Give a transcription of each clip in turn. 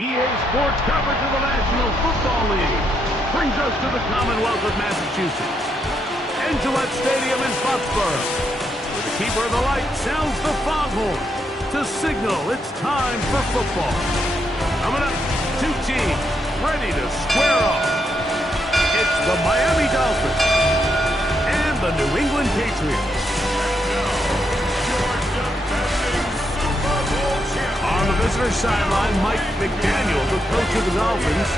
EA Sports coverage of the National Football League brings us to the Commonwealth of Massachusetts and Gillette Stadium in Foxborough, where the keeper of the light sounds the foghorn to signal it's time for football. Coming up, two teams ready to square off. It's the Miami Dolphins and the New England Patriots. On the visitor sideline, Mike McDaniel, the coach of the Dolphins.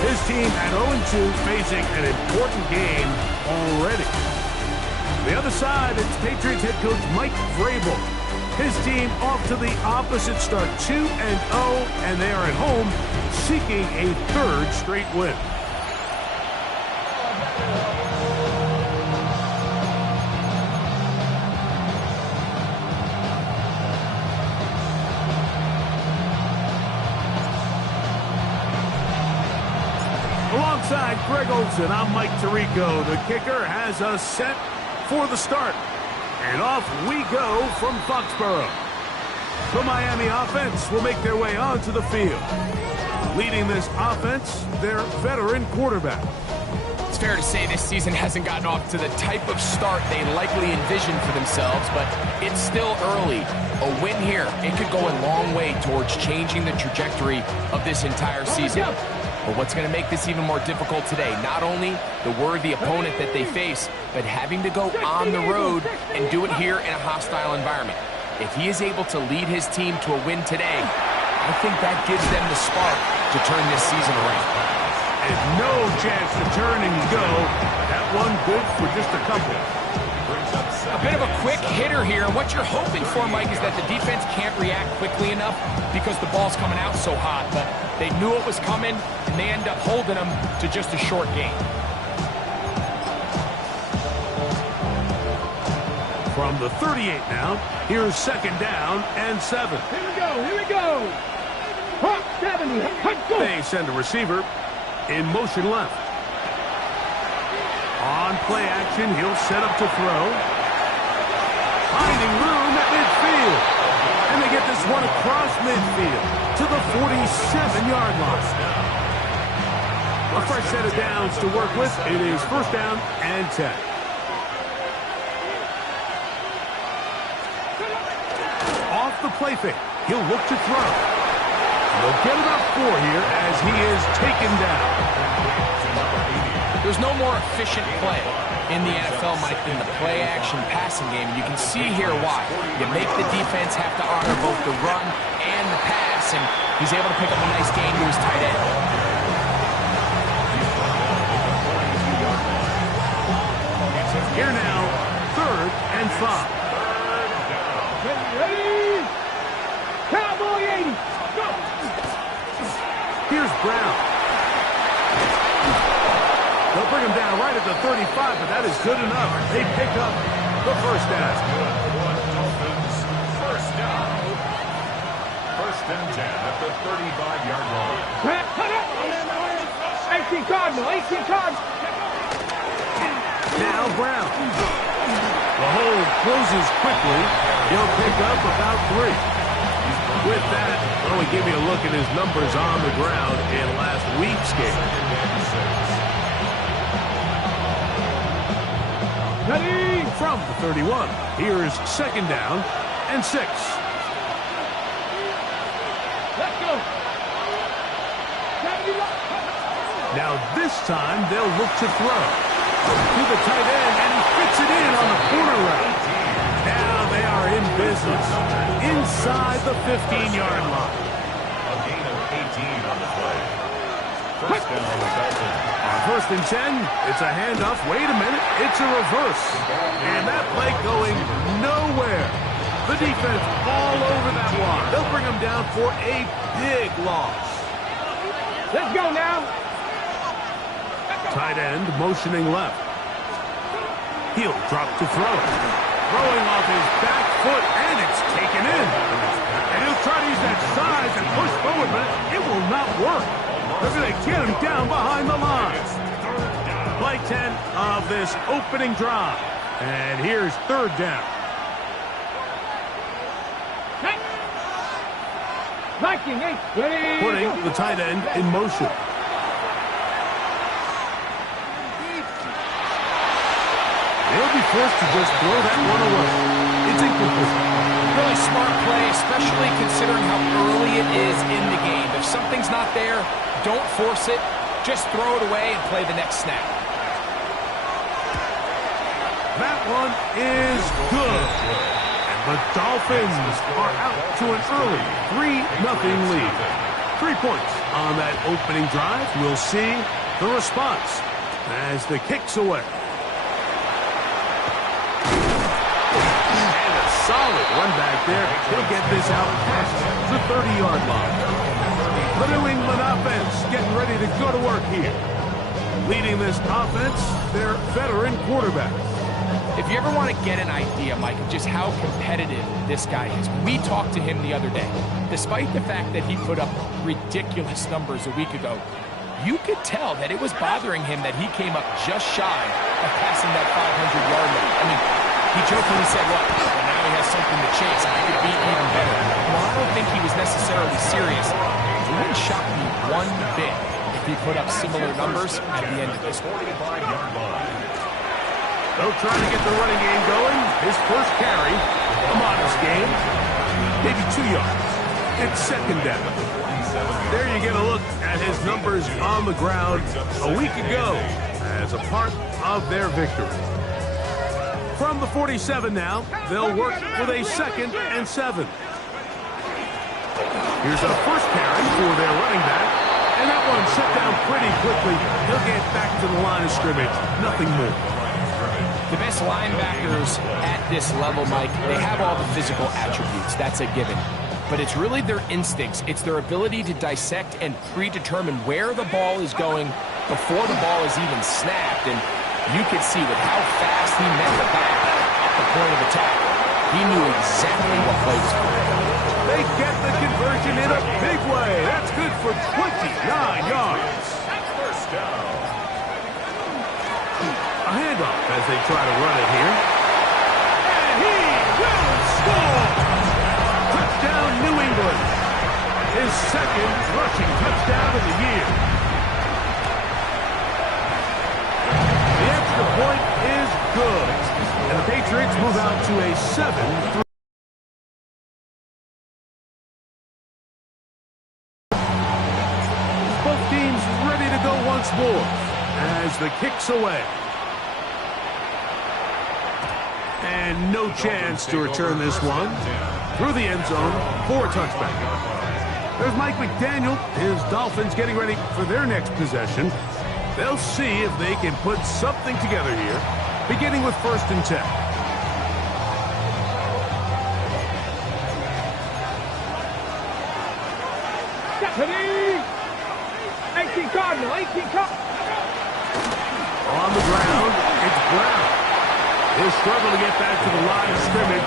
His team at 0-2, facing an important game already. The other side, it's Patriots head coach Mike Vrabel. His team off to the opposite start, 2-0, and they are at home seeking a third straight win. Alongside Greg Olsen, I'm Mike Tirico. The kicker has us set for the start. And off we go from Foxborough. The Miami offense will make their way onto the field. Leading this offense, their veteran quarterback. It's fair to say this season hasn't gotten off to the type of start they likely envisioned for themselves, but it's still early. A win here, it could go a long way towards changing the trajectory of this entire season. But what's going to make this even more difficult today, not only the worthy opponent that they face, but having to go on the road and do it here in a hostile environment. If he is able to lead his team to a win today, I think that gives them the spark to turn this season around. And no chance to turn and go. That one good for just a couple. A bit of a quick hitter here. What you're hoping for, Mike, is that the defense can't react quickly enough because the ball's coming out so hot. But they knew it was coming, and they end up holding them to just a short game. From the 38 now, here's second down and 7. Here we go, here we go. 70, go. They send a receiver in motion left. On play action, he'll set up to throw. Finding room at midfield. And they get this one across midfield to the 47-yard line. A fresh set of downs to work with. It is first down and 10. Off the play fake, he'll look to throw. They'll get about 4 here as he is taken down. There's no more efficient play in the NFL, Mike, than the play-action passing game. You can see here why. You make the defense have to honor both the run and the pass, and he's able to pick up a nice gain to his tight end. Here now, 3rd and 5. Ready? Cowboy 80. Go. Here's Brown. They'll bring him down right at the 35, but that is good enough. They pick up the first down. Dolphins, first down. 1st and 10 at the 35-yard line. Cut it. 18 Cardinal. 18 Cardinal. Now Brown. The hold closes quickly. He'll pick up about 3. With that, well, we give you a look at his numbers on the ground in last week's game. Ready? From the 31, here's 2nd down and 6. Let's go. Now this time they'll look to throw. To the tight end, and he fits it in on the corner route. Now they are in business inside the 15-yard line. A gain of 18 on the play. First down on the Dolphins. On 1st and 10, it's a handoff. Wait a minute, it's a reverse. And that play going nowhere. The defense all over that line. They'll bring him down for a big loss. Let's go now. Tight end motioning left. He'll drop to throw. Throwing off his back foot, and it's taken in. And he'll try to use that size and push forward, but it will not work. They're going to get him down behind the line. Play 10 of this opening drive. And here's 3rd down. Viking 8. Ready? Putting the tight end in motion. They'll be forced to just throw that one away. It's incomplete. Really smart play, especially considering how early it is in the game. If something's not there, don't force it. Just throw it away and play the next snap. That one is good. And the Dolphins are out to an early 3-0 lead. 3 points on that opening drive. We'll see the response as the kick's away. Solid run back there. He'll get this out past the 30-yard line. The New England offense getting ready to go to work here. Leading this offense, their veteran quarterback. If you ever want to get an idea, Mike, of just how competitive this guy is, we talked to him the other day. Despite the fact that he put up ridiculous numbers a week ago, you could tell that it was bothering him that he came up just shy of passing that 500-yard line. I mean, he jokingly said, well, now he has something to chase. I could be even better. Well, I don't think he was necessarily serious. It wouldn't shock me one bit if he put up similar numbers at the end of this one. They'll try to get the running game going. His first carry, a modest gain, maybe 2 yards. It's 2nd down. There you get a look at his numbers on the ground a week ago as a part of their victory. From the 47 now, they'll work with a 2nd and 7. Here's a first carry for their running back, and that one set down pretty quickly. He'll get back to the line of scrimmage, nothing more. The best linebackers at this level, Mike, they have all the physical attributes. That's a given. But it's really their instincts. It's their ability to dissect and predetermine where the ball is going before the ball is even snapped. And you could see with how fast he met the back at the point of attack, he knew exactly what play was coming. They get the conversion in a big way. That's good for 29 yards. First down. A handoff as they try to run it here. And he will score! Touchdown, New England. His 2nd rushing touchdown of the year. The extra point is good. And the Patriots move out to a 7-3. Both teams ready to go once more. as the kick's away. And no chance to return this one through the end zone for a touchback. There's Mike McDaniel. His Dolphins getting ready for their next possession. They'll see if they can put something together here, beginning with 1st and 10. Stephanie! 18 Cardinal, 18 Cardinal. On the ground, it's Brown. He'll struggle to get back to the line of scrimmage.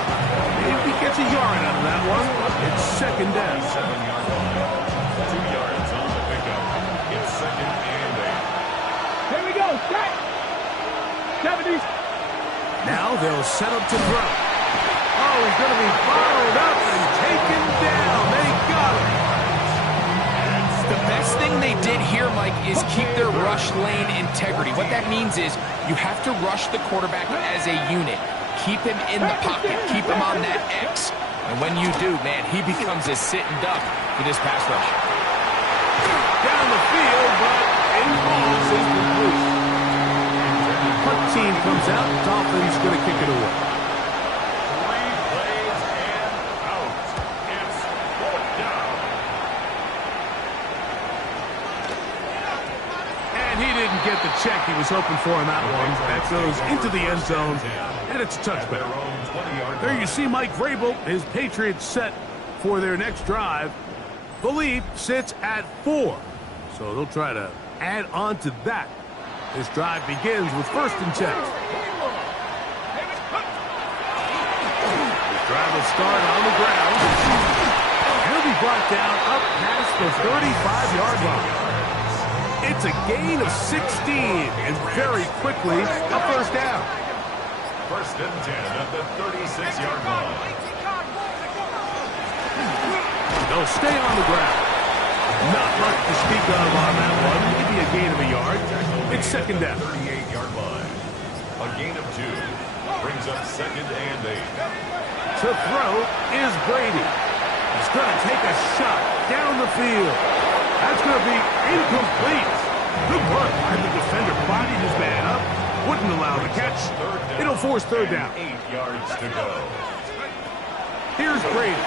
Maybe he gets a yard out of that one. It's 2nd down. 7-yard line. 2 yards on the pickup. It's 2nd and 8. Here we go, set. 70. Now they'll set up to throw. Oh, he's going to be followed up and taken down. They got him. The best thing they did here, Mike, is keep their rush lane integrity. What that means is you have to rush the quarterback as a unit. Keep him in the pocket. Keep him on that X. And when you do, man, he becomes a sitting duck for this pass rush. Down the field, but impulse is complete. Punt team comes out. Dolphins going to kick it away. 3 plays and out. It's 4th down. He didn't get the check he was hoping for on that one. That goes into the end zone, and it's a touchback. There you see Mike Vrabel, his Patriots set for their next drive. The lead sits at 4, so they'll try to add on to that. This drive begins with 1st and 10. This drive will start on the ground. He'll be brought down up past the 35-yard line. It's a gain of 16, and very quickly, a 1st down. 1st and 10 at the 36-yard line. They'll stay on the ground. Not much to speak of on that one. Maybe a gain of a yard. It's 2nd down. 38-yard line. A gain of 2. Brings up 2nd and 8. To throw is Brady. He's going to take a shot down the field. That's going to be incomplete. Good work by the defender. Bodied his man up. Wouldn't allow the catch. It'll force 3rd down. 8 yards to go. Here's Brady.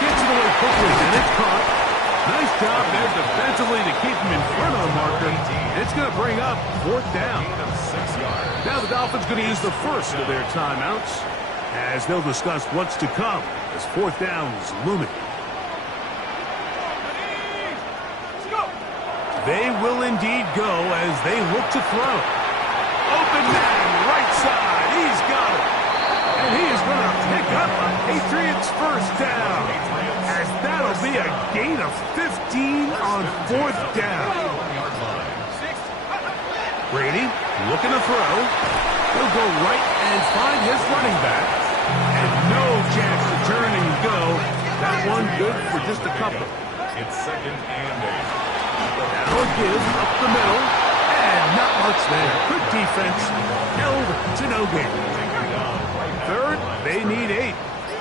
Gets it away quickly, and it's caught. Nice job there defensively to keep him in front of the marker. It's going to bring up 4th down. Now the Dolphins going to use the first of their timeouts as they'll discuss what's to come as 4th down is looming. They will indeed go as they look to throw. Open man, right side. He's got it. And he is going to pick up a Patriots 1st down. As that'll be a gain of 15 on 4th down. Brady looking to throw. He'll go right and find his running back. And no chance to turn and go. That one good for just a couple. It's 2nd and 8. Now a give up the middle, and not much there. Good defense, held to no gain. 3rd, they need 8.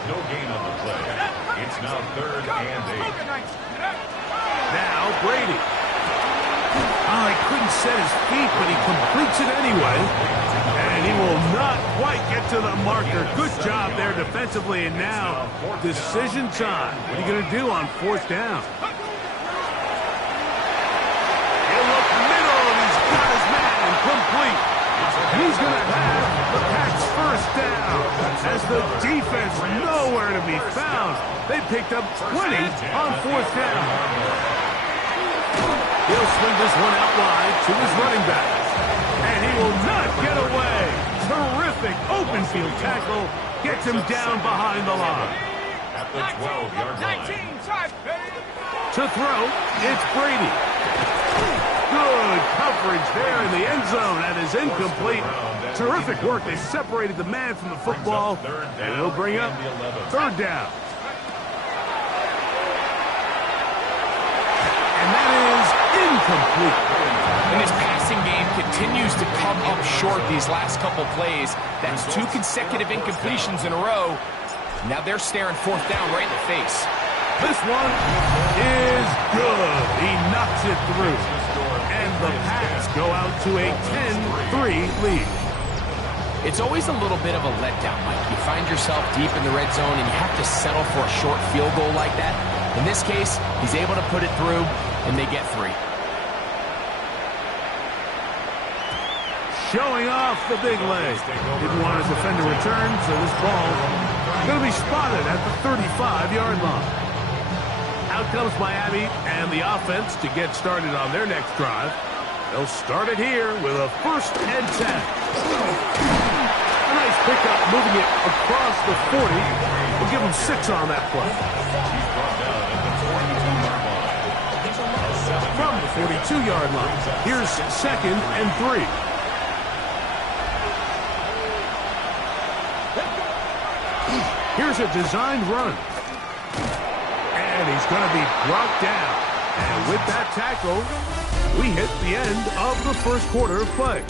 No gain on the play. It's now 3rd and 8. Now Brady. Oh, he couldn't set his feet, but he completes it anyway. And he will not quite get to the marker. Good job there defensively, and now decision time. What are you going to do on 4th down? Complete. And he's going to have the Pats 1st down as the defense nowhere to be found. They picked up 20 on 4th down. He'll swing this one out wide to his running back. And he will not get away. Terrific open field tackle. Gets him down behind the line. At the 12-yard line. To throw, it's Brady. Good coverage there in the end zone. That is incomplete. Terrific work. They separated the man from the football, and it'll bring up 3rd down. And that is incomplete. And this passing game continues to come up short these last couple plays. That's 2 consecutive incompletions in a row. Now they're staring 4th down right in the face. This one is good. He knocks it through. And the Pats go out to a 10-3 lead. It's always a little bit of a letdown, Mike. You find yourself deep in the red zone and you have to settle for a short field goal like that. In this case, he's able to put it through, and they get 3. Showing off the big leg. Didn't want his defender return, so this ball is going to be spotted at the 35-yard line. Out comes Miami and the offense to get started on their next drive. They'll start it here with a 1st and 10. A nice pickup, moving it across the 40. We'll give him 6 on that play. From the 42-yard line, here's 2nd and 3. Here's a designed run. And he's going to be brought down. And with that tackle, we hit the end of the first quarter of play.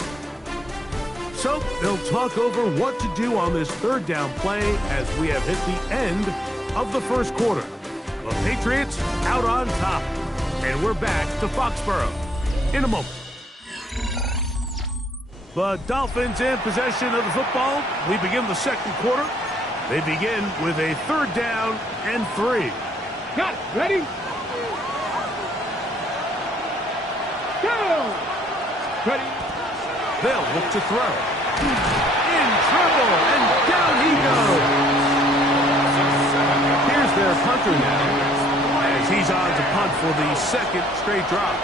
So they'll talk over what to do on this 3rd down play as we have hit the end of the first quarter. The Patriots out on top. And we're back to Foxborough in a moment. The Dolphins in possession of the football. We begin the second quarter. They begin with a 3rd down and 3. Got it. Ready? Go! Ready? They'll look to throw. In trouble, and down he goes. Here's their punter now, as he's on to punt for the 2nd straight drive.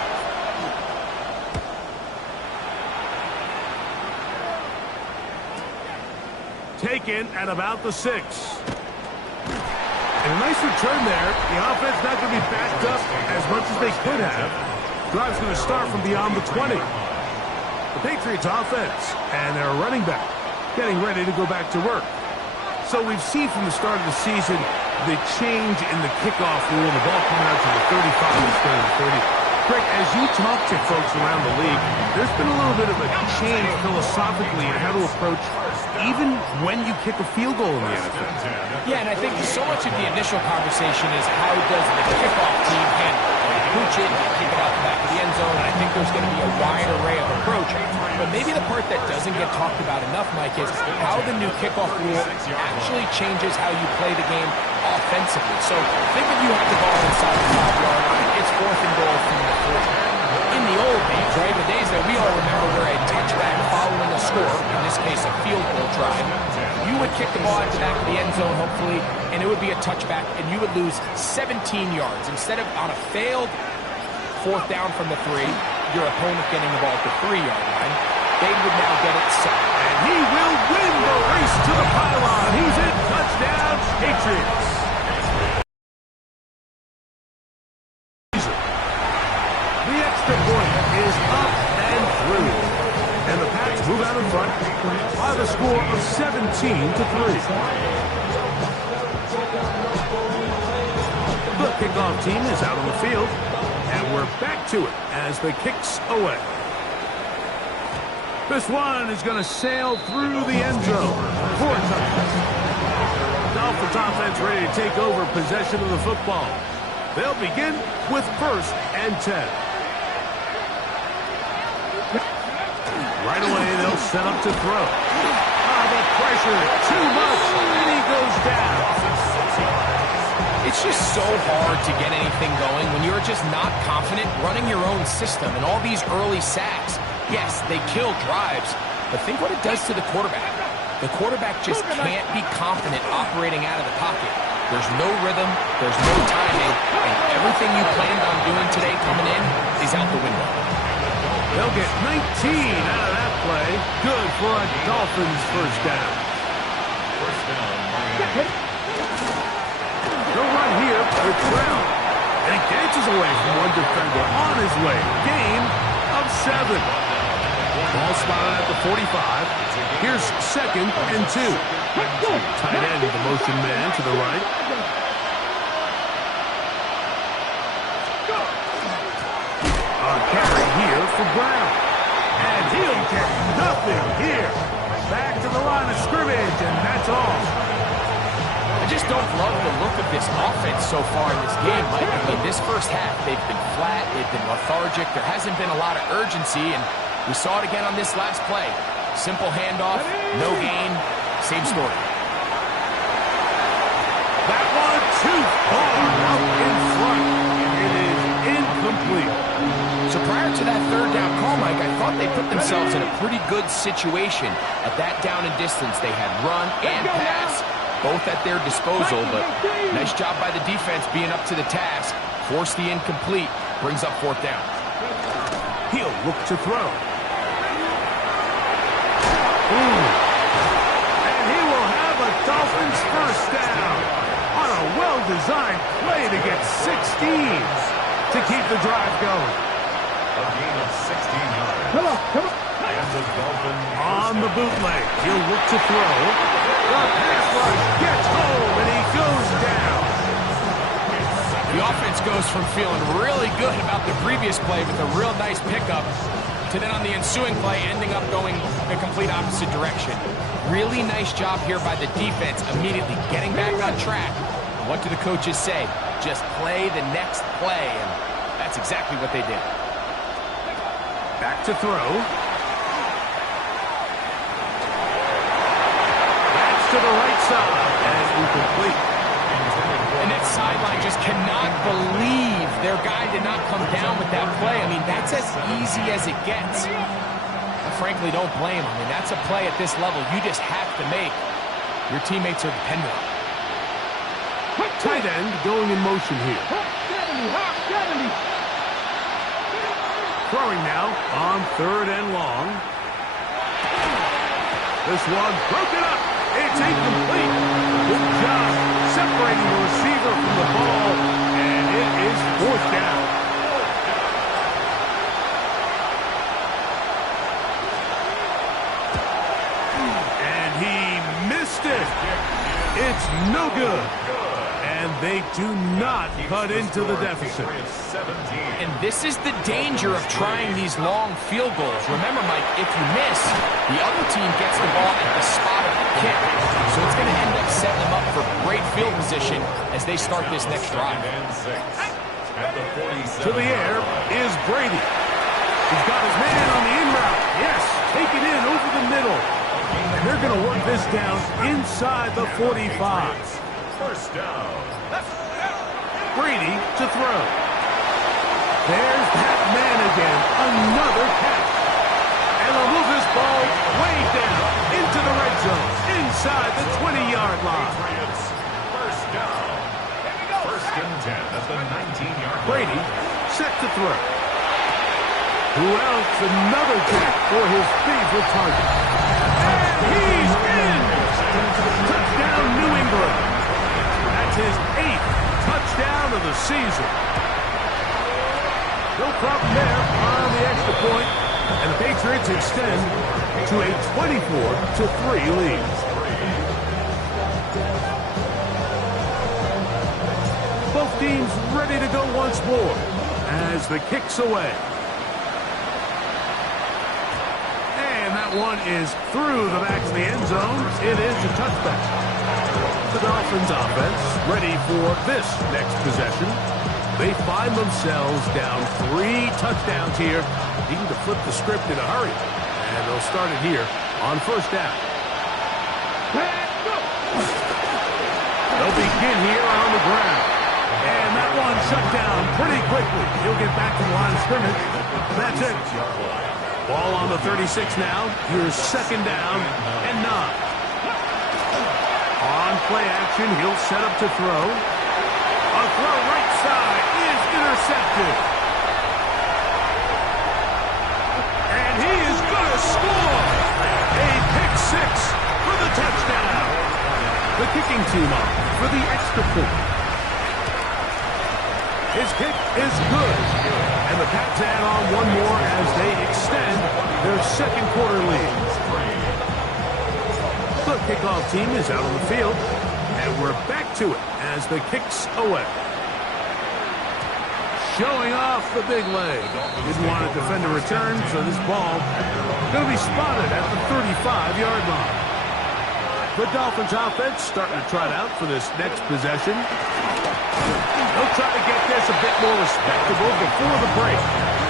Taken at about the 6. And a nice return there. The offense not going to be backed up as much as they could have. Drive's going to start from beyond the 20. The Patriots offense and their running back getting ready to go back to work. So we've seen from the start of the season the change in the kickoff rule, the ball coming out to the 35 instead of the 30. Greg, as you talk to folks around the league, there's been a little bit of a change philosophically in how to approach even when you kick a field goal in the NFL. Yeah, and I think so much of the initial conversation is how does the kickoff team handle it? Pooch it, kick it out the back of the end zone, and I think there's going to be a wide array of approach. But maybe the part that doesn't get talked about enough, Mike, is how the new kickoff rule actually changes how you play the game offensively. So think if you have the ball inside the 5-yard line, it's 4th and goal from the 4. In the old days, right, the days that we all remember where a touchback following a score, in this case a field goal drive, you would kick the ball at the back of the end zone, hopefully, and it would be a touchback, and you would lose 17 yards. Instead of on a failed 4th down from the 3, your opponent getting the ball at the 3-yard line, they would now get it set. And he will win the race to the pylon. He's in. Touchdown, Patriots. The extra point is up and through. And the Pats move out in front by the score of 17-3. The kickoff team is out on the field. And we're back to it as the kick's away. This one is going to sail through the end zone for a touchdown. Dolphins offense ready to take over possession of the football. They'll begin with 1st and 10. Right away, they'll set up to throw. The pressure, too much, and he goes down. It's just so hard to get anything going when you're just not confident running your own system and all these early sacks. Yes, they kill drives, but think what it does to the quarterback. The quarterback just can't be confident operating out of the pocket. There's no rhythm, there's no timing, and everything you planned on doing today coming in is out the window. They'll get 19 out of that play. Good for a Dolphins 1st down. They'll run here with Brown. And he dances away from one defender on his way. Gain of 7. Ball spotted at the 45. Here's 2nd and 2. Tight end with the motion man to the right. A carry here for Brown. And he'll get nothing here. Back to the line of scrimmage, and that's all. I just don't love the look of this offense so far in this game, Mike. I mean, this first half, they've been flat, they've been lethargic, there hasn't been a lot of urgency, and we saw it again on this last play. Simple handoff, no gain, same story. That one too far out in front. It is incomplete. So prior to that third down call, Mike, I thought they put themselves in a pretty good situation at that down and distance. They had run and pass, both at their disposal, but nice job by the defense being up to the task. Force the incomplete, brings up fourth down. He'll look to throw. And he will have a Dolphins first down on a well-designed play to get 16 to keep the drive going. A gain of 16 yards. Come on, come on. And the Dolphins On the bootleg, he'll look to throw. The pass rush gets home, and he goes down. The offense goes from feeling really good about the previous play with a real nice pickup to then on the ensuing play ending up going the complete opposite direction. Really nice job here by the defense immediately getting back on track. What do the coaches say? Just play the next play, and that's exactly what they did. Back to throw. That's to the right side, and incomplete. And that sideline just cannot believe their guy did not come down with that play. I mean, that's as easy as it gets. I frankly don't blame him. I mean, that's a play at this level you just have to make. Your teammates are dependent on it. Tight end going in motion here. 70. Throwing now on third and long. This one broken up. It's incomplete. Good job separating the receiver from the ball, and it is fourth down. And he missed it. It's no good. And they do not cut into the deficit. And this is the danger of trying these long field goals. Remember, Mike, if you miss, the other team gets the ball at the spot of the kick. So it's going to end up setting them up for great field position as they start this next drive. To the air is Brady. He's got his man on the in route. Yes, take it in over the middle. And they're going to work this down inside the 45. First down. Brady to throw. There's that man again. Another catch. And they'll move this ball way down into the red zone, inside the 20-yard line. Patriots. First down. First and 10 at the 19-yard line. Brady set to throw. Who else? Another catch for his favorite target. And he's in! Touchdown, New England. That's his 8th touchdown of the season. No problem there on the extra point, and the Patriots extend to a 24-3 lead. Both teams ready to go once more as the kick's away. And that one is through the back of the end zone. It is a touchback. The Dolphins offense ready for this next possession. They find themselves down 3 touchdowns here, needing to flip the script in a hurry. And they'll start it here on first down. They'll begin here on the ground. And that one shut down pretty quickly. He'll get back to the line of scrimmage. That's it. Ball on the 36 now. Here's second down and 9. On play action, he'll set up to throw. A throw right side is intercepted. And he is going to score. A pick 6 for the touchdown. The kicking team on for the extra point. His kick is good. And the Pats add on one more as they extend their second quarter lead. The kickoff team is out on the field, and we're back to it as the kick's away. Showing off the big leg. Didn't want to defend a return, so this ball going to be spotted at the 35-yard line. The Dolphins offense starting to trot out for this next possession. They'll try to get this a bit more respectable before the break.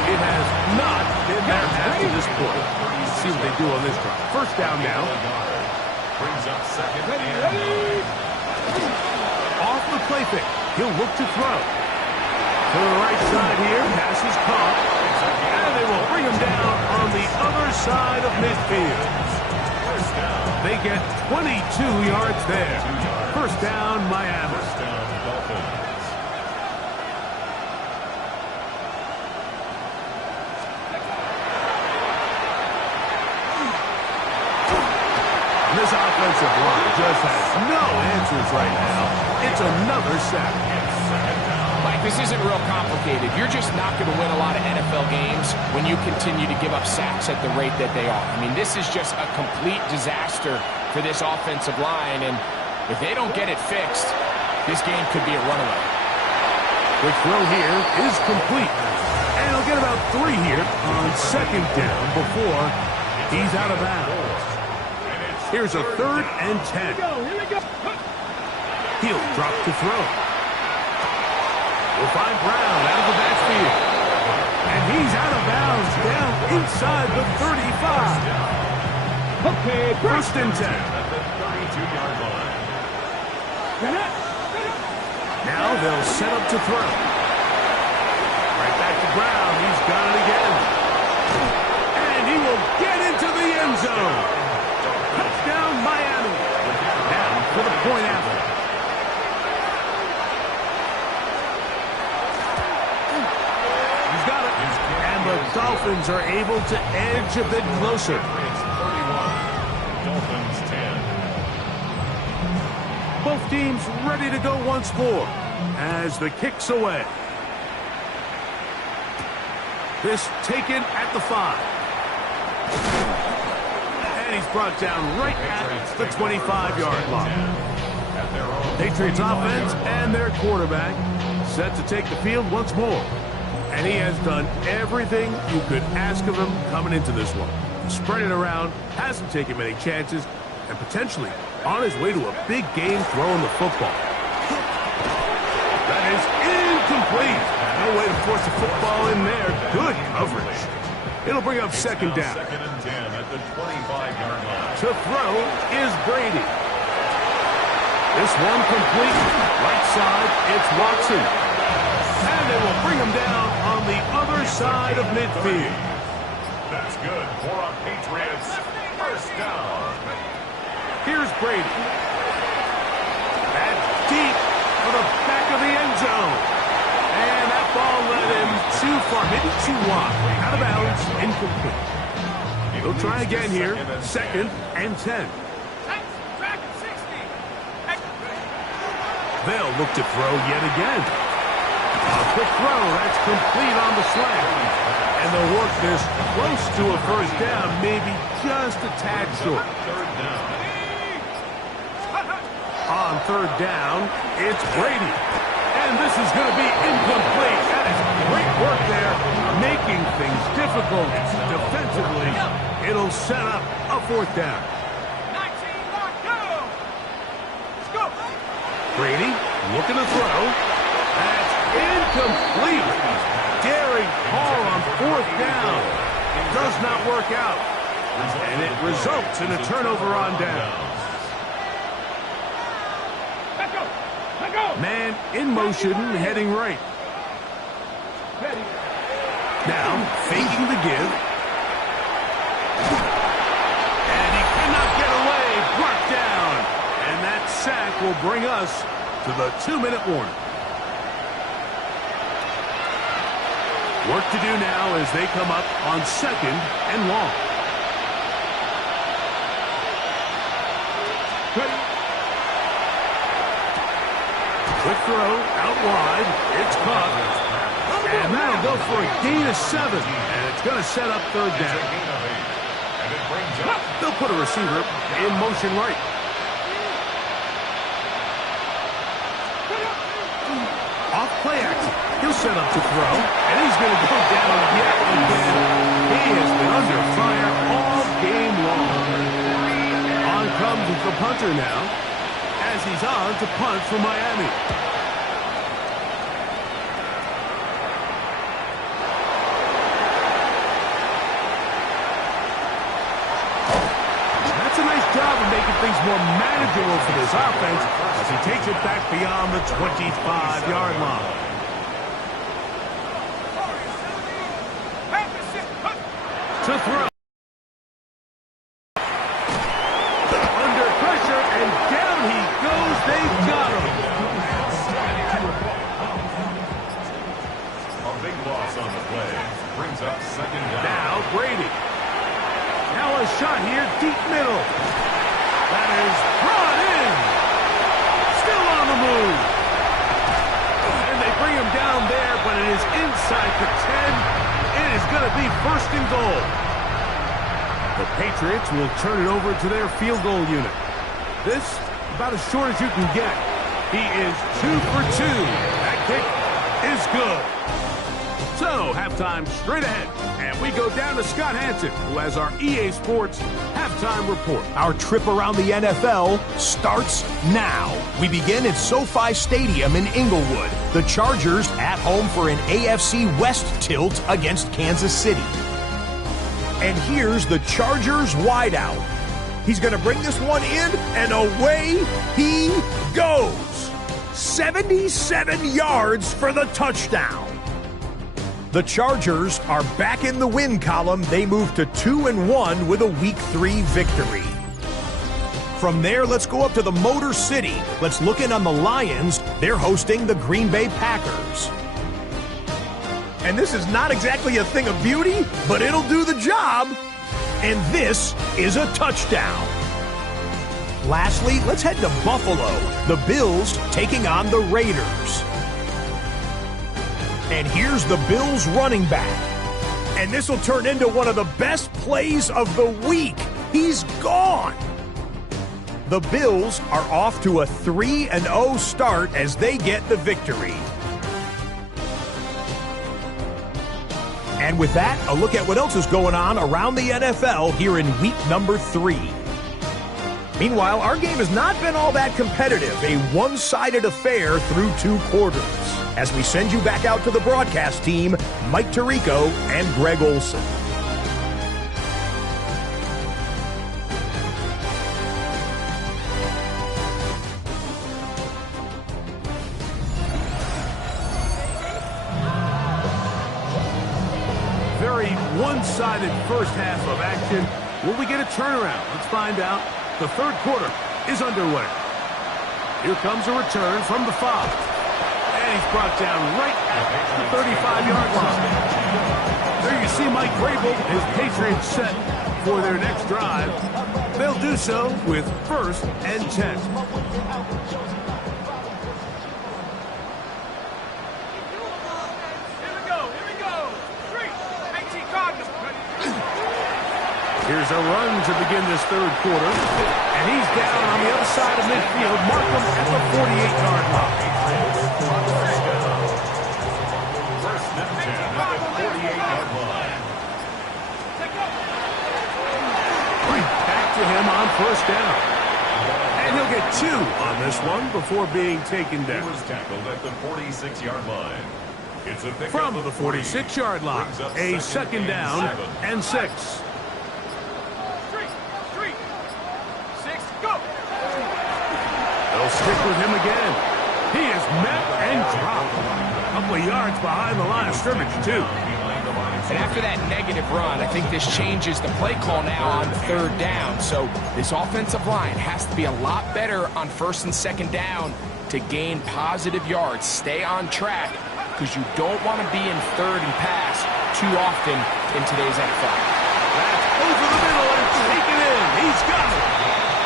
It has not been there after this point. Let's see what they do on this drive. First down now. Brings up second and 9. Off the play fake. He'll look to throw. To the right side here. Pass is caught. And they will bring him down on the other side of midfield. They get 22 yards there. First down, Miami. First down, Dolphins. This offensive line just has no answers right now. It's another sack. Mike, this isn't real complicated. You're just not going to win a lot of NFL games when you continue to give up sacks at the rate that they are. I mean, this is just a complete disaster for this offensive line, and if they don't get it fixed, this game could be a runaway. The throw here is complete. And he'll get about 3 here on second down before he's out of bounds. Here's a 3rd and 10. Here we go. He'll drop to throw. We'll find Brown out of the backfield. And he's out of bounds down inside the 35. Okay, First and 10. At the 32-yard line. Now they'll set up to throw. Right back to Brown. He's got it again. And he will get into the end zone. Touchdown, Miami. Now for the point after. He's got it. And the Dolphins are able to edge a bit closer. It's 31. Dolphins 10. Both teams ready to go once more as the kick's away. This taken at the 5. And he's brought down right at the 25-yard line. Patriots offense and their quarterback set to take the field once more. And he has done everything you could ask of him coming into this one. Spread it around, hasn't taken many chances, and potentially on his way to a big game throwing the football. That is incomplete. No way to force the football in there. Good coverage. It'll bring up second down. Second and 10 at the 25-yard line. To throw is Brady. This one complete. Right side, it's Watson. And they will bring him down on the other side of midfield. That's good for our Patriots. First down. Here's Brady. That's deep for the back of the end zone. And that ball led him too far, maybe too wide. Out of bounds, incomplete. They'll try again here. Second and 10. They'll look to throw yet again. A quick throw, that's complete on the slant. And they'll work this close to a first down, maybe just a tad short. Third down. On third down, it's Brady. And this is going to be incomplete. That is great work there, making things difficult defensively. It'll set up a fourth down. 19, lock, go! Let's go! Brady looking to throw. That's incomplete. Daring call on fourth down. Does not work out. And it results in a turnover on down. Let go! Let go! Man in motion, heading right. Ready. Now, faking the give. And he cannot get away. Brought down. And that sack will bring us to the 2-minute warning. Work to do now as they come up on second and long. Ready. Quick throw, out wide. It's caught. And that'll go for a gain of 7. And it's going to set up third down. And it brings up They'll put a receiver in motion right. Off play action. He'll set up to throw. And he's going to go down yet again. He has been under fire all game long. On comes the punter now, as he's on to punt for Miami. That's a nice job of making things more manageable for this offense as he takes it back beyond the 25-yard line. To throw. Under pressure, and down he goes. They've got him. A big loss on the play. Brings up second down. Now Brady. Now a shot here, deep middle. That is brought in. Still on the move. And they bring him down there, but it is inside the 10. It is going to be first and goal. The Patriots will turn it over to their field goal unit. This, about as short as you can get. He is 2 for 2. That kick is good. So, halftime straight ahead. And we go down to Scott Hansen, who has our EA Sports halftime report. Our trip around the NFL starts now. We begin at SoFi Stadium in Inglewood. The Chargers at home for an AFC West tilt against Kansas City. And here's the Chargers wideout. He's going to bring this one in, and away he goes. 77 yards for the touchdown. The Chargers are back in the win column. They move to 2-1 with a Week 3 victory. From there, let's go up to the Motor City. Let's look in on the Lions. They're hosting the Green Bay Packers. And this is not exactly a thing of beauty, but it'll do the job. And this is a touchdown. Lastly, let's head to Buffalo. The Bills taking on the Raiders. And here's the Bills running back. And this will turn into one of the best plays of the week. He's gone. The Bills are off to a 3-0 start as they get the victory. And with that, a look at what else is going on around the NFL here in week number 3. Meanwhile, our game has not been all that competitive, a one-sided affair through 2 quarters. As we send you back out to the broadcast team, Mike Tirico and Greg Olson. Very one-sided first half of action. Will we get a turnaround? Let's find out. The third quarter is underway. Here comes a return from the 5. And he's brought down right at the 35-yard line. There you see Mike Vrabel, his Patriots set for their next drive. They'll do so with 1st and 10. Here's a run to begin this third quarter. And he's down on the other side of midfield. Mark him at the 48-yard line. First and 10 at the 48-yard line. Right back to him on first down. And he'll get 2 on this one before being taken down. He was tackled at the 46-yard line. It's a pick From the 46-yard line, a second down and 6. They'll stick with him again. He is met and dropped. A couple of yards behind the line of scrimmage, too. And after that negative run, I think this changes the play call now on 3rd down. So this offensive line has to be a lot better on 1st and 2nd down to gain positive yards. Stay on track because you don't want to be in 3rd and pass too often in today's NFL. That's over the middle and taken in. He's got it.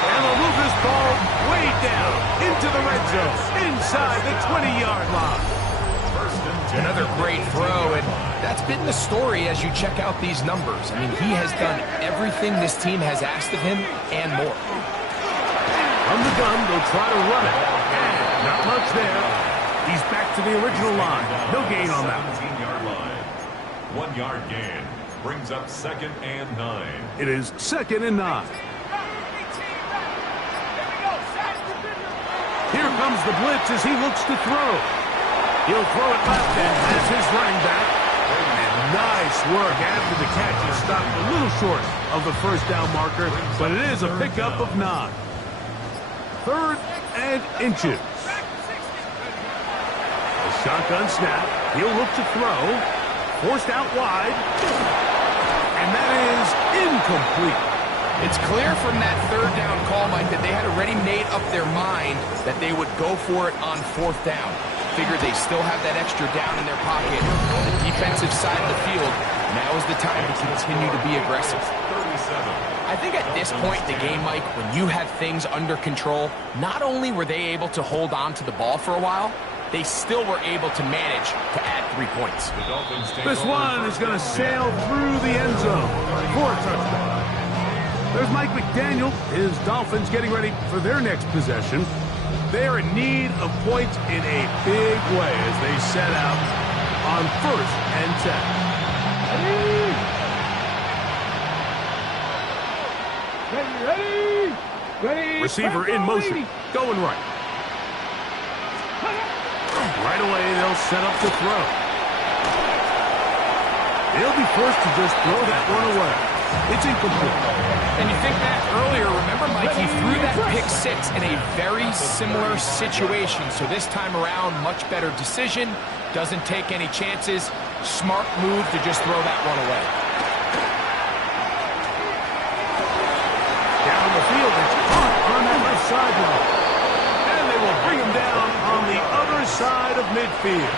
And they'll move this ball way down into the red zone, inside the 20-yard line. Another great throw, and that's been the story as you check out these numbers. I mean, he has done everything this team has asked of him and more. From the gun, they'll try to run it. And not much there. He's back to the original line. No gain on that. 17-yard line. 1 yard gain. Brings up 2nd and 9. It is 2nd and 9. Here comes the blitz as he looks to throw. He'll throw it left and has his running back. And nice work after the catch. He stopped a little short of the first down marker, but it is a pickup of 9. 3rd and inches. A shotgun snap. He'll look to throw. Forced out wide. And that is incomplete. It's clear from that 3rd down call, Mike, that they had already made up their mind that they would go for it on 4th down. Figured they still have that extra down in their pocket on the defensive side of the field. Now is the time to continue to be aggressive. I think at this point in the game, Mike, when you have things under control, not only were they able to hold on to the ball for a while, they still were able to manage to add 3 points. This one is going to sail through the end zone for a touchdown. There's Mike McDaniel. His Dolphins getting ready for their next possession. They're in need of points in a big way as they set out on 1st and 10. Ready. Receiver in motion. Going right. Right away, they'll set up to throw. They'll be forced to just throw that one away. It's incomplete. And you think back earlier, remember, Mike, he threw that pick 6 in a very similar situation. So this time around, much better decision. Doesn't take any chances. Smart move to just throw that one away. Down the field, it's caught on that left sideline. And they will bring him down on the other side of midfield.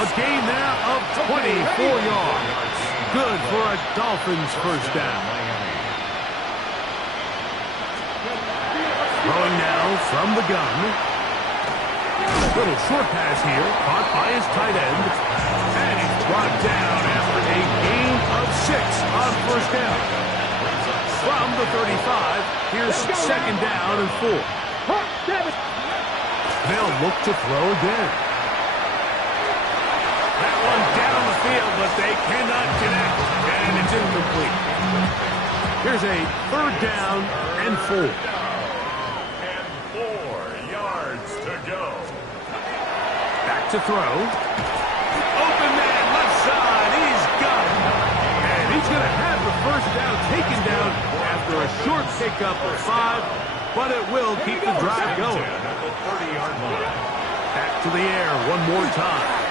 A gain there of 24 yards. Good for a Dolphins 1st down. Throwing now from the gun. Little short pass here, caught by his tight end. And he's brought down after a gain of 6 on 1st down. From the 35, here's 2nd down and 4. They'll look to throw again. That one down the field, but they cannot connect. And it's incomplete. Here's a 3rd down and 4. And 4 yards to go. Back to throw. Open man, left side. He's got it. And he's going to have the 1st down taken down after a short pickup of 5, but it will keep the drive going. At the 30-yard line. Back to the air one more time.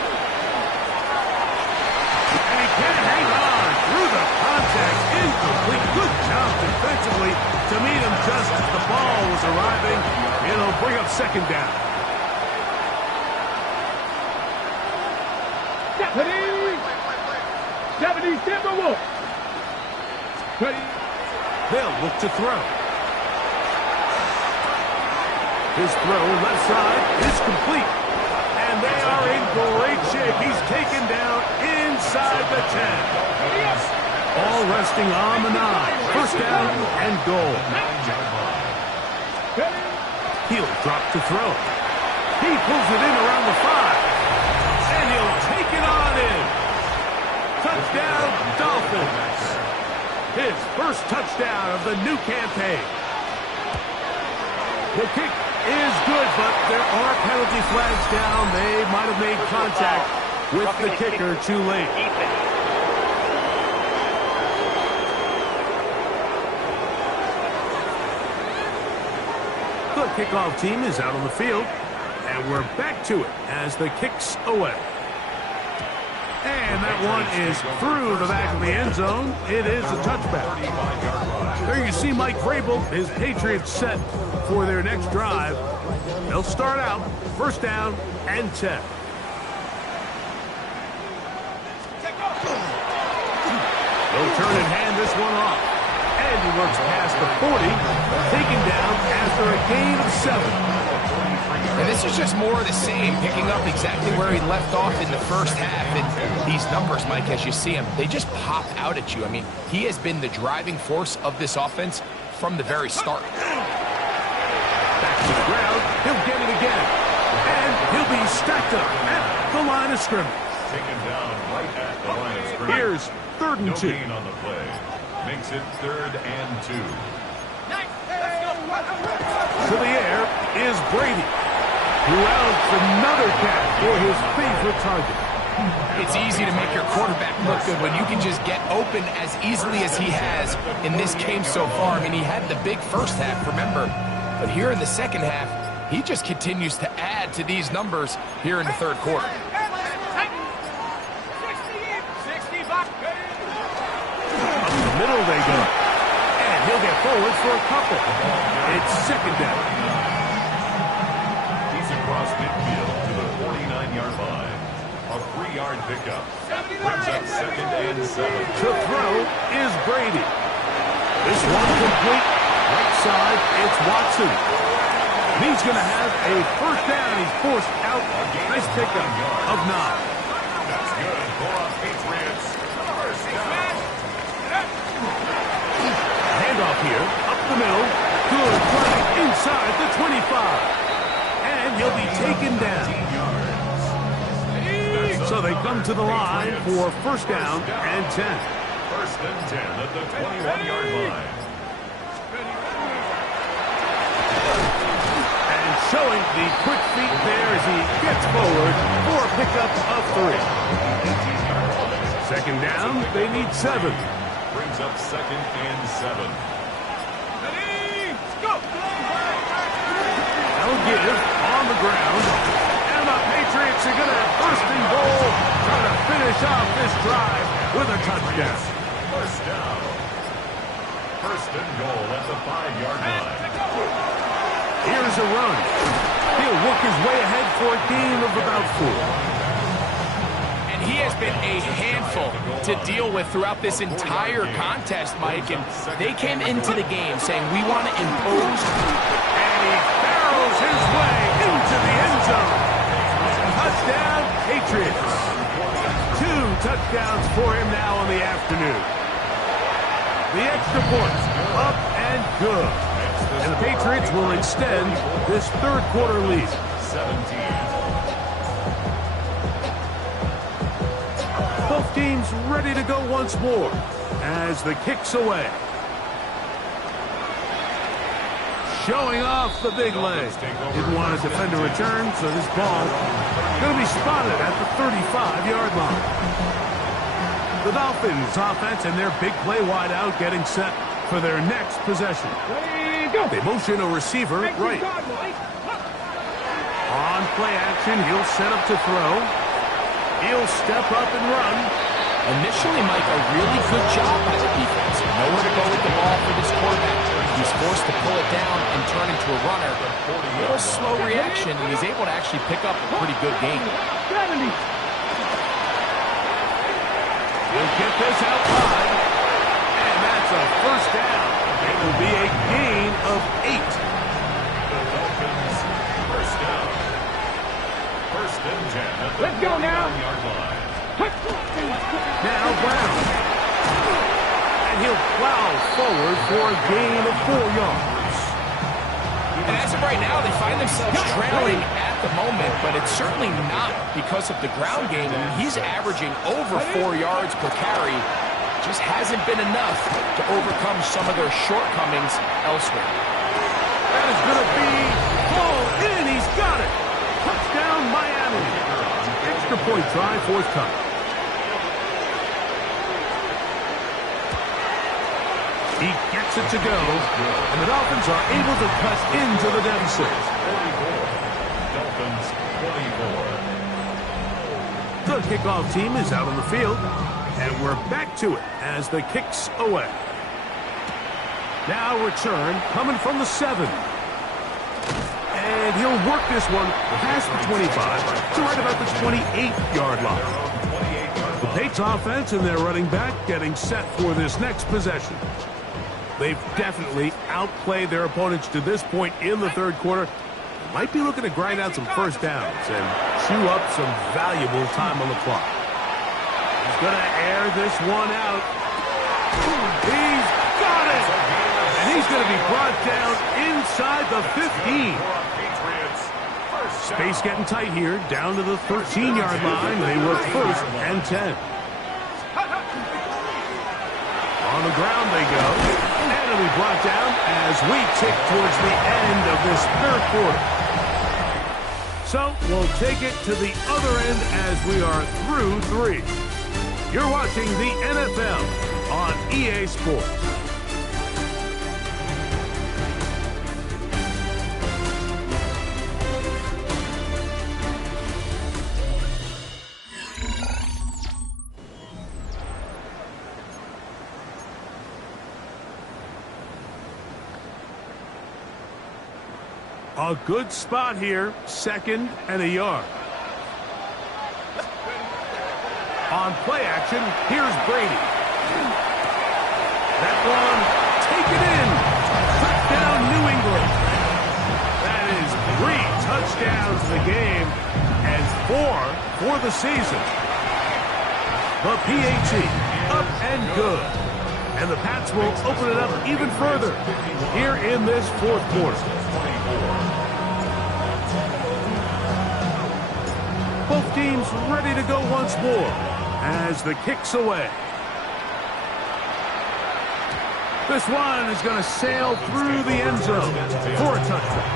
And he can't hang on through the contact. Incomplete. Good job defensively to meet him just as the ball was arriving. It'll bring up 2nd down. Deputy, step and walk. Ready. They'll look to throw. His throw left side is complete. And they are in great shape. He's taken down inside the 10. All resting on the 9. 1st down and goal. He'll drop to throw. He pulls it in around the 5. And he'll take it on in. Touchdown, Dolphins. His 1st touchdown of the new campaign. The kick is good, but there are penalty flags down. They might have made contact with the kicker too late. The kickoff team is out on the field, and we're back to it as the kick's away. And that one is through the back of the end zone. It is a touchback. There you see Mike Vrabel, his Patriots set for their next drive. They'll start out 1st down and 10. They'll turn and hand this one off. And he works past the 40, taken down after a gain of 7. And this is just more of the same, picking up exactly where he left off in the 1st half. And these numbers, Mike, as you see them, they just pop out at you. I mean, he has been the driving force of this offense from the very start. Back to the ground. He'll get it again. And he'll be stacked up at the line of scrimmage. Taken down right at the line of scrimmage. Here's 3rd and 2. No gain on the play. Makes it 3rd and 2. To the air is Brady, who outs another catch for his favorite target. It's easy to make your quarterback look good when you can just get open as easily as he has in this game so far. I mean, he had the big first half, remember, but here in the second half, he just continues to add to these numbers here in the third quarter. Up the middle they go. And he'll get forward for a couple. It's second down. He's across midfield to the 49-yard line. A 3-yard pickup. Brings up second and 7. To throw is Brady. This one complete. Right side, it's Watson. He's going to have a first down. He's forced out. Nice pickup of 9. That's good for our Patriots. First down. Handoff here, up the middle. Good play inside the 25. And he'll be taken down. So they come to the line for first down and 10. First and 10 at the 21-yard line. And showing the quick feet there as he gets forward for a pickup of 3. Second down, they need 7. Brings up second and 7. They'll give on the ground. And the Patriots are going to have first and goal, trying to finish off this drive with a touchdown. First down. First and goal at the 5-yard line. Here's a run. He'll work his way ahead for a gain of about 4. And he has been a handful to deal with throughout this entire contest, Mike. And they came into the game saying, we want to impose. And he barrels his way into the end zone. Touchdown, Patriots. 2 touchdowns for him now on the afternoon. The extra point, up and good. And the Patriots will extend this third quarter lead. 17. Both teams ready to go once more as the kick's away. Showing off the big leg. Didn't want to defend a return, so this ball going to be spotted at the 35-yard line. The Dolphins offense and their big play wide out getting set for their next possession. They motion a receiver right. On play action, he'll set up to throw. He'll step up and run. Initially, Mike, a really good job by the defense. Nowhere to go with the ball for this quarterback. He's forced to pull it down and turn into a runner. A little slow reaction, and he's able to actually pick up a pretty good game. 70. He'll get this out wide. And that's a first down. It will be a gain of 8. The Dolphins, first down. First and 10 at the Let's go now. 49-yard line. Now Brown. And he'll plow forward for a gain of 4 yards. And as of right now, they find themselves trailing at the moment, but it's certainly not because of the ground game. I mean, he's averaging over 4 yards per carry. Just hasn't been enough to overcome some of their shortcomings elsewhere. That is going to be hauled in. He's got it. Touchdown, Miami. Extra point try forthcoming. He gets it to go, and the Dolphins are able to cut into the deficit. 44. Dolphins, 24. The kickoff team is out on the field, and we're back to it as the kick's away. Now return coming from the 7. And he'll work this one past the 25 to right about the 28-yard line. The Patriots offense and their running back getting set for this next possession. They've definitely outplayed their opponents to this point in the third quarter. Might be looking to grind out some first downs and chew up some valuable time on the clock. He's going to air this one out. He's got it! And he's going to be brought down inside the 15. Space getting tight here, down to the 13-yard line. They work first and 10. On the ground they go. And finally brought down as we tick towards the end of this third quarter. So we'll take it to the other end as we are through 3. You're watching the NFL on EA Sports. A good spot here, 2nd and a yard. On play action, here's Brady. That one, taken in. Touchdown, New England. That is 3 touchdowns in the game and 4 for the season. The PAT, up and good. And the Pats will open it up even further here in this 4th quarter. Both teams ready to go once more as the kick's away. This one is going to sail through the end zone for a touchdown.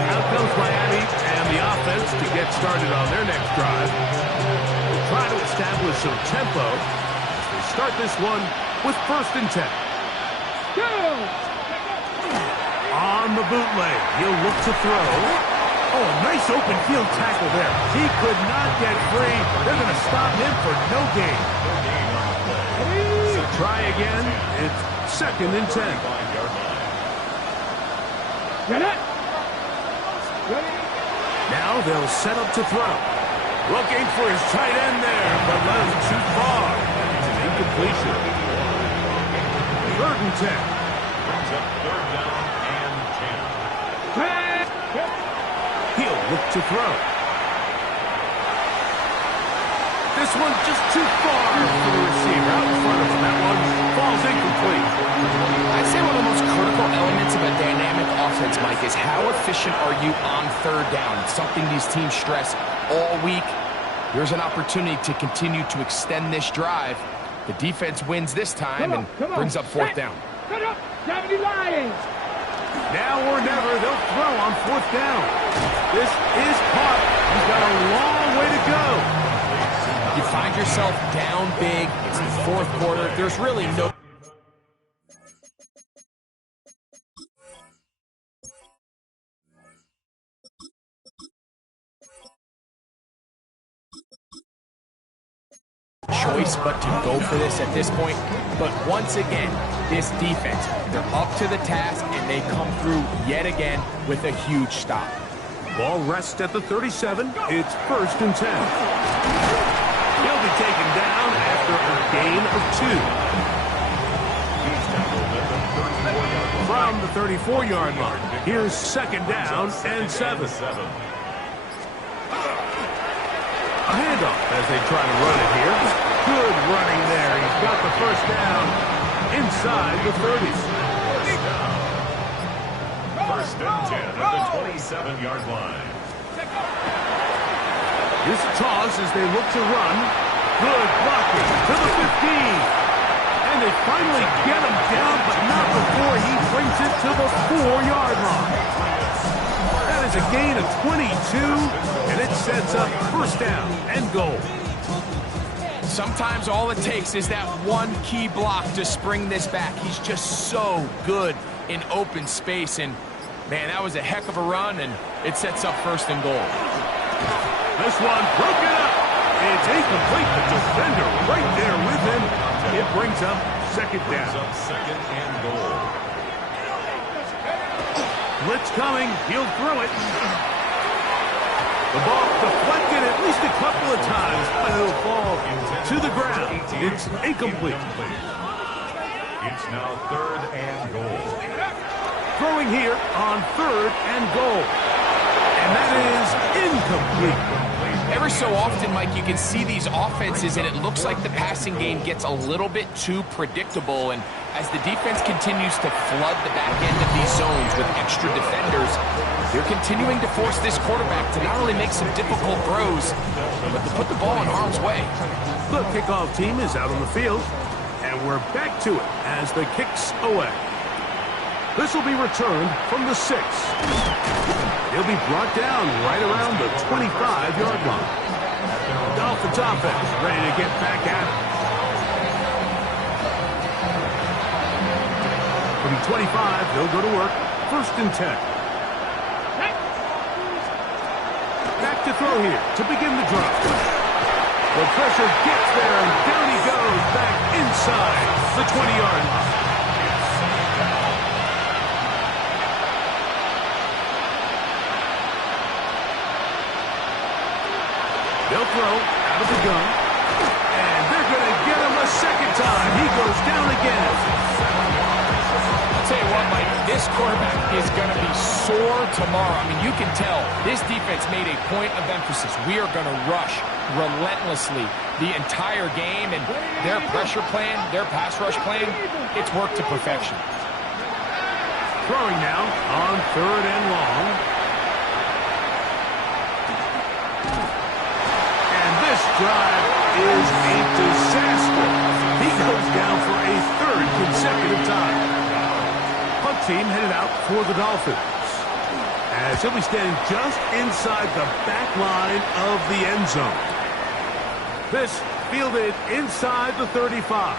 Out comes Miami and the offense to get started on their next drive. They'll try to establish some tempo as they start this one with 1st and 10. Go! On the bootleg, he'll look to throw. Oh, a nice open field tackle there. He could not get free. They're going to stop him for no gain. Try again. It's 2nd and 10. Now they'll set up to throw. Looking for his tight end there, but let him shoot far. It's an incompletion. 3rd and 10. Brings up 3rd down and 10. He'll look to throw. This one just too far for the receiver. Out in front of him. That one falls incomplete. I'd say one of the most critical elements of a dynamic offense, Mike, is how efficient are you on 3rd down? It's something these teams stress all week. Here's an opportunity to continue to extend this drive. The defense wins this time and brings up 4th down. Cut up! 70 Lions! Now or never, they'll throw on 4th down. This is caught. He's got a long way to go. You find yourself down big. It's the 4th quarter. There's really no... choice but to go for this at this point. But once again, this defense, they're up to the task and they come through yet again with a huge stop. Ball rests at the 37. It's 1st and 10. He'll be taken down after a gain of 2. From the 34-yard line, here's 2nd down and 7. A handoff as they try to run it here. Good running there. He's got the 1st down inside the 30s. 1st and 10 at the 27-yard line. Here's a toss as they look to run. Good blocking to the 15. And they finally get him down, but not before he brings it to the 4-yard line. That is a gain of 22, and it sets up 1st down and goal. Sometimes all it takes is that one key block to spring this back. He's just so good in open space, and man, that was a heck of a run, and it sets up 1st and goal. This one broken up. It's incomplete. The defender right there with him. It brings up 2nd down. 2nd and goal. Blitz coming. He'll throw it. The ball deflected at least a couple of times, but it'll fall to the ground. It's incomplete. It's now 3rd and goal. Throwing here on 3rd and goal. And that is incomplete. Every so often, Mike, you can see these offenses, and it looks like the passing game gets a little bit too predictable. And as the defense continues to flood the back end of these zones with extra defenders, they're continuing to force this quarterback to not only make some difficult throws, but to put the ball in harm's way. The kickoff team is out on the field. And we're back to it as the kick's away. This will be returned from the 6. He'll be brought down right around the 25-yard line. Dolphins offense ready to get back at it. From 25, they'll go to work. 1st and 10. Back to throw here to begin the drive. The pressure gets there, and down he goes back inside the 20-yard line. They'll throw out of the gun, and they're going to get him a second time. He goes down again. I'll tell you what, Mike, this quarterback is going to be sore tomorrow. I mean, you can tell this defense made a point of emphasis. We are going to rush relentlessly the entire game, and their pressure plan, their pass rush plan, it's worked to perfection. Throwing now on 3rd and long. This drive is a disaster. He goes down for a 3rd consecutive time. Punt team headed out for the Dolphins, as he'll be standing just inside the back line of the end zone. This fielded inside the 35.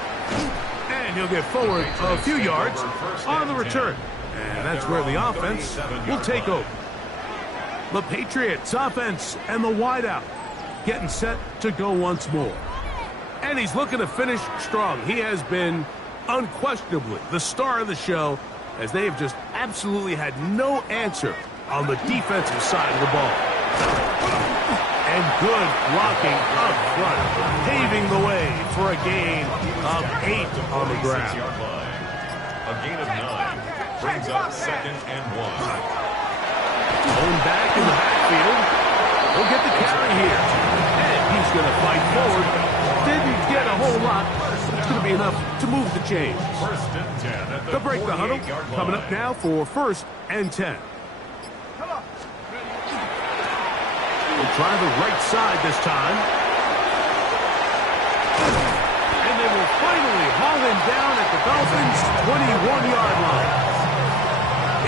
And he'll get forward a few yards on the return. And that's where the offense will take over. The Patriots offense and the wideout getting set to go once more. And he's looking to finish strong. He has been unquestionably the star of the show, as they have just absolutely had no answer on the defensive side of the ball. And good blocking up front, paving the way for a gain of 8 on the ground. A gain of 9 brings up 2nd and 1. Going back in the backfield. He'll get the carry here. And he's going to fight forward. Didn't get a whole lot, but it's going to be enough to move the chains. 1st and 10 at the They'll break the huddle. Coming up now for 1st and 10. We'll try the right side this time. And they will finally haul him down at the Dolphins' 21-yard line.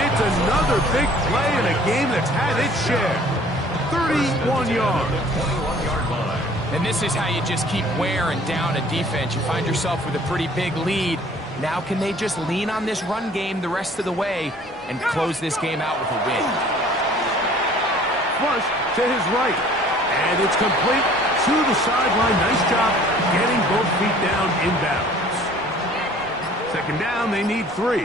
It's another big play in a game that's had its share. 31 yards. And this is how you just keep wearing down a defense. You find yourself with a pretty big lead. Now can they just lean on this run game the rest of the way and close this game out with a win? Flush to his right. And it's complete to the sideline. Nice job getting both feet down inbounds. 2nd down, they need 3.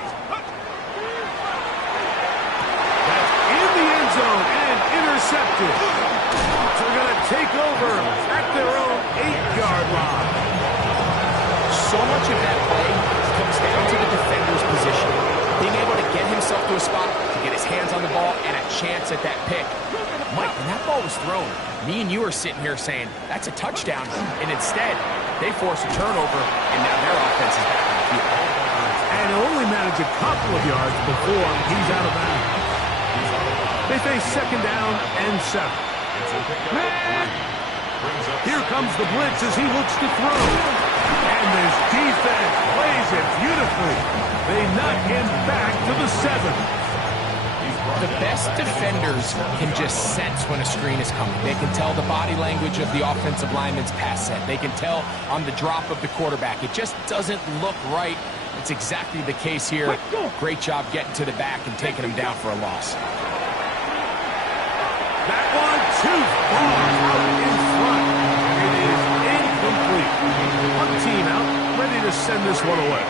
That's in the end zone and intercepted. So they're going to take over at their own 8-yard line. So much of that play comes down to the defender's position. Being able to get himself to a spot, to get his hands on the ball, and a chance at that pick. Mike, when that ball was thrown, me and you are sitting here saying, that's a touchdown. And instead, they force a turnover, and now their offense is back on the field. And he'll only manage a couple of yards before he's out of bounds. They face 2nd down and 7. Here comes the blitz as he looks to throw. And this defense plays it beautifully. They knock him back to the 7. The best defenders can just sense when a screen is coming. They can tell the body language of the offensive lineman's pass set. They can tell on the drop of the quarterback. It just doesn't look right. It's exactly the case here. Great job getting to the back and taking him down for a loss. That one too far out in front. It is incomplete. One team out, ready to send this one away,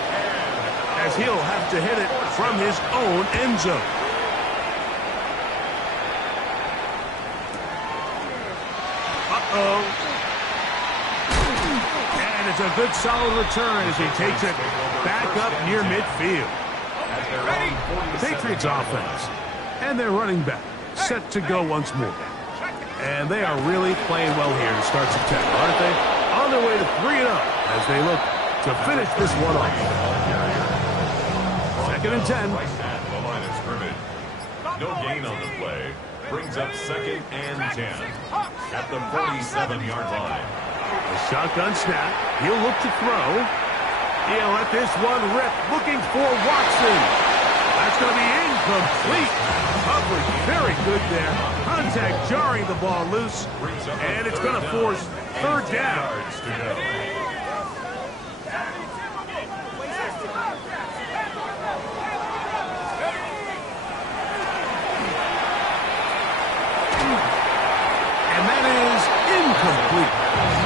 as he'll have to hit it from his own end zone. And it's a good solid return as he takes it back up near midfield. The Patriots offense and their running back set to go once more. And they are really playing well here to start September, aren't they? On their way to 3-0 as they look to finish this one off. 2nd and 10. Right at the line of scrimmage. No gain on the play. Brings up 2nd and 10 at the 47-yard line. A shotgun snap. He'll look to throw. He They'll let this one rip, looking for Watson. That's going to be incomplete. Coverage very good there. Contact jarring the ball loose, and it's going to force third down. And that is incomplete.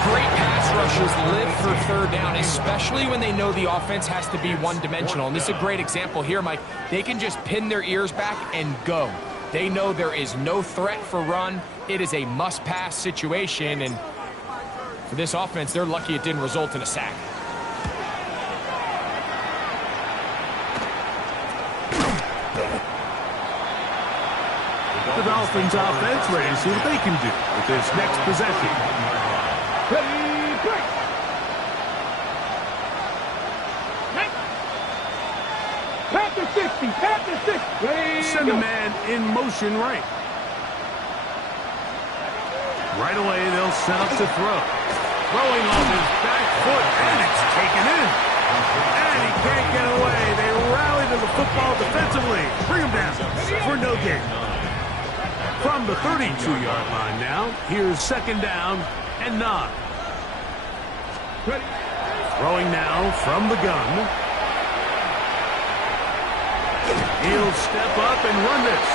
Great pass rushers live for third down, especially when they know the offense has to be one-dimensional. And this is a great example here, Mike. They can just pin their ears back and go. They know there is no threat for run. It is a must-pass situation, and for this offense, they're lucky it didn't result in a sack. The Dolphins offense ready to see what they can do with this next possession. Ready, break. Past the 60, past the 60. Ready, Send a go. man in motion right. Right away, they'll set up to throw. Throwing on his back foot, and it's taken in. And he can't get away. They rally to the football defensively. Bring him down for no gain. From the 32-yard line now, here's second down and 9. Ready. Throwing now from the gun. He'll step up and run this.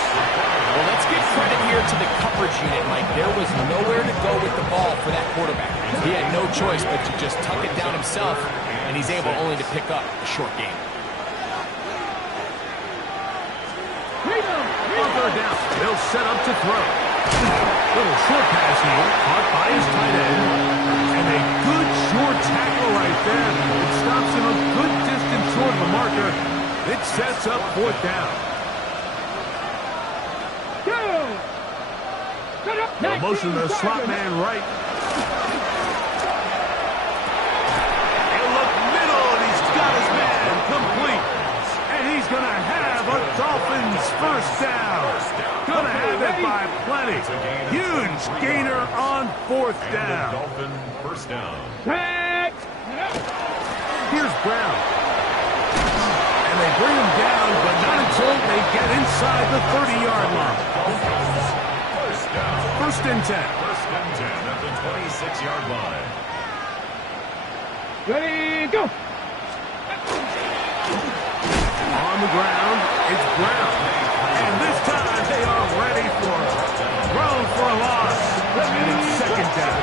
Well, let's give credit here to the coverage unit, Mike. There was nowhere to go with the ball for that quarterback. He had no choice but to just tuck it down himself, and he's able only to pick up a short gain. On third down, they'll set up to throw. Little short pass here, caught by his tight end. And a good short tackle right there. It stops him a good distance short of the marker. It sets up fourth down. Go. They'll motion the slot man right. He'll look middle, and he's got his man complete. And he's going to have a Dolphins first down. Going to have it by plenty. Huge gainer on fourth down. Dolphin first down. Back. Here's Brown. And they bring him down, but not until they get inside the 30-yard line. First down. First and 10. First and 10 at the 26-yard line. Ready, go. On the ground, it's Brown. And this time they are ready for it. Thrown for a loss. And it's second down.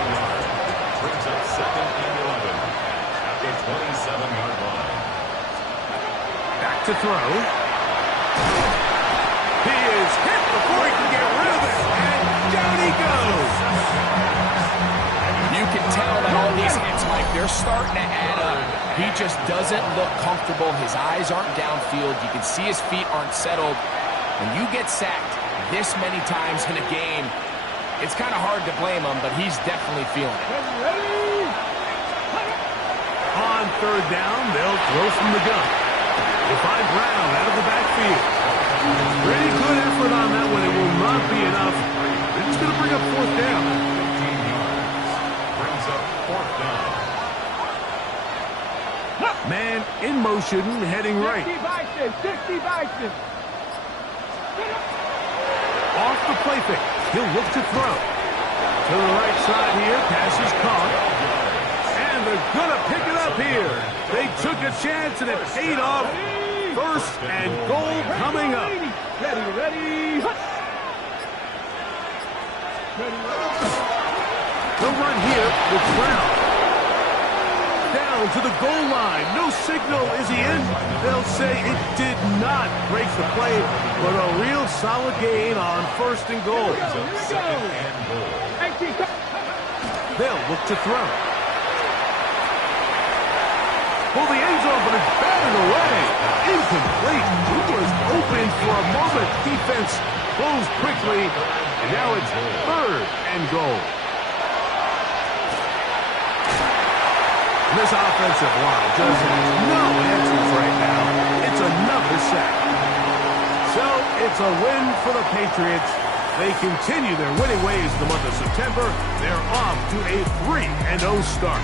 Brings up second and 11 at the 27-yard line. Back to throw. He is hit before he can get rid of it. And down he goes. You can tell that all these hits, Mike, they're starting to add up. He just doesn't look comfortable. His eyes aren't downfield. You can see his feet aren't settled. When you get sacked this many times in a game, it's kind of hard to blame him, but he's definitely feeling it. Ready. On third down, they'll throw from the gun. They find Brown out of the backfield. Pretty good effort on that one. It will not be enough. It's going to bring up fourth down. 15 yards. Brings up fourth down. Man in motion, heading right. 60 Bison, 60 Bison. Off the play fake. He'll look to throw. To the right side here. Pass is caught. And they're going to pick it up here. They took a chance and it paid off. First and goal coming up. Ready, ready. The run here with Brown. Down to the goal line. No signal. Is he in? They'll say it did not break the play, but a real solid gain on first and goal. Second and goal. They'll look to throw. Well, the end zone, but it's batted away. Incomplete. He was open for a moment. Defense closed quickly, and now it's third and goal. This offensive line just has no answers right now. It's another sack. So it's a win for the Patriots. They continue their winning ways in the month of September. They're off to a 3-0 start.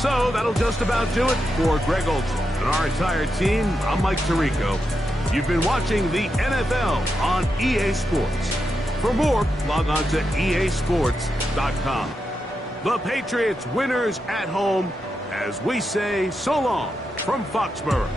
So that'll just about do it for Greg Olson and our entire team. I'm Mike Tirico. You've been watching the NFL on EA Sports. For more, log on to easports.com. The Patriots winners at home as we say so long from Foxborough.